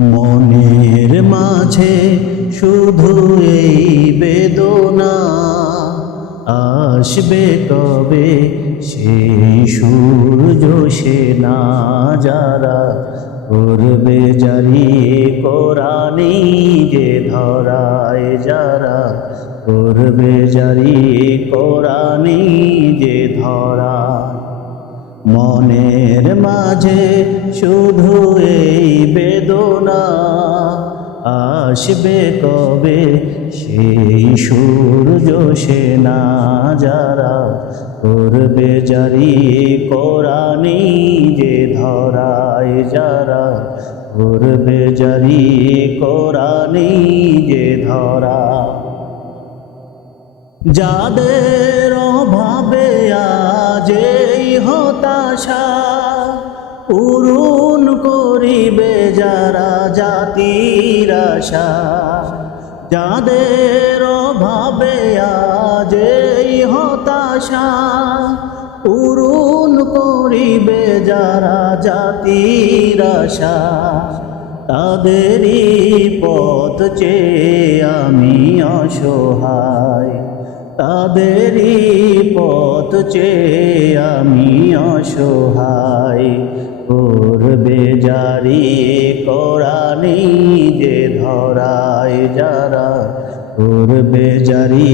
মনের মাঝে শুধু এই বেদনা, আসবে কবে সেই সূর্য সে না যারা করবে জারি কোরআনি যে ধরায় যারা করবে জারি কোরআনি যে ধরা। মনের মাঝে শুধু এই বেদনা, আসবে কবে সেই সূর্য সে না যারা করবে জারি কোরআনি যে ধরায় যারা করবে জারি কোরআনি যে ধরা। যাদের অভাবে আজ এই হতাশা পূরণ করিবে যারা জাতির আশা, যাদের অভাবে আজ এই হতাশা পূরণ করিবে যারা জাতির আশা, তাদেরই পথ চেয়ে আমি অসহায়, তাদেরই পথ চেয়ে আমি অসহায়। করবে জারি কোরআনি যে ধরায় যারা করবে জারি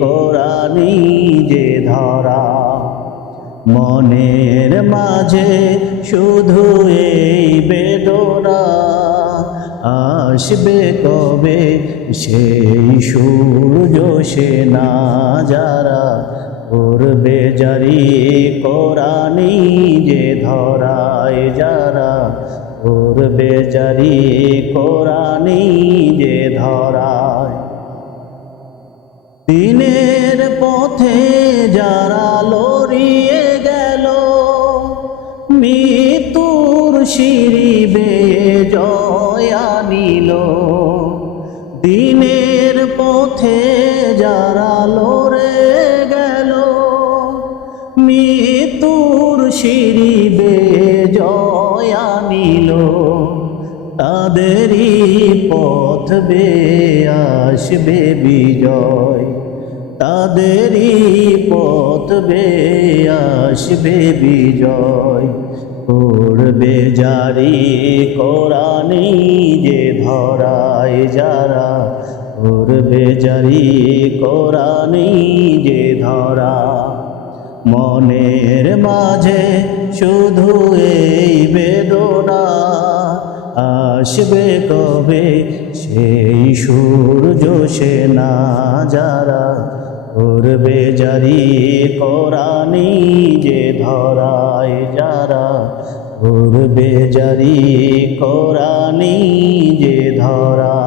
কোরআনি যে ধরা। মনের মাঝে শুধু এই বেদনা, আসবে কবে সেই সূর্য সে না যারা করবে জারি কোরআনি যে ধরায় যারা করবে জারি কোরআনি যে ধরায়। দিনের পথে যারা লড়িয়ে গেল, মৃত্যুর সিঁড়ি বেয়ে জয় আনিল। দিনের পথে যারা লড়ে গেল, মৃত্যুর সিঁড়ি বেয়ে জয় আনিল। তাদেরই পথ বেয়ে আসবে বিজয়, তাদেরই পথ বেয়ে আসবে বিজয়। করবে জারি কোরআনি যে ধরায় যারা করবে জারি কোরআনি যে ধরা। মনের মাঝে শুধু এই বেদনা, আসবে কবে সেই সূর্য সে না যারা করবে জারি কোরআনি যে ধরায় যারা করবে জারি কোরআনি যে ধরা।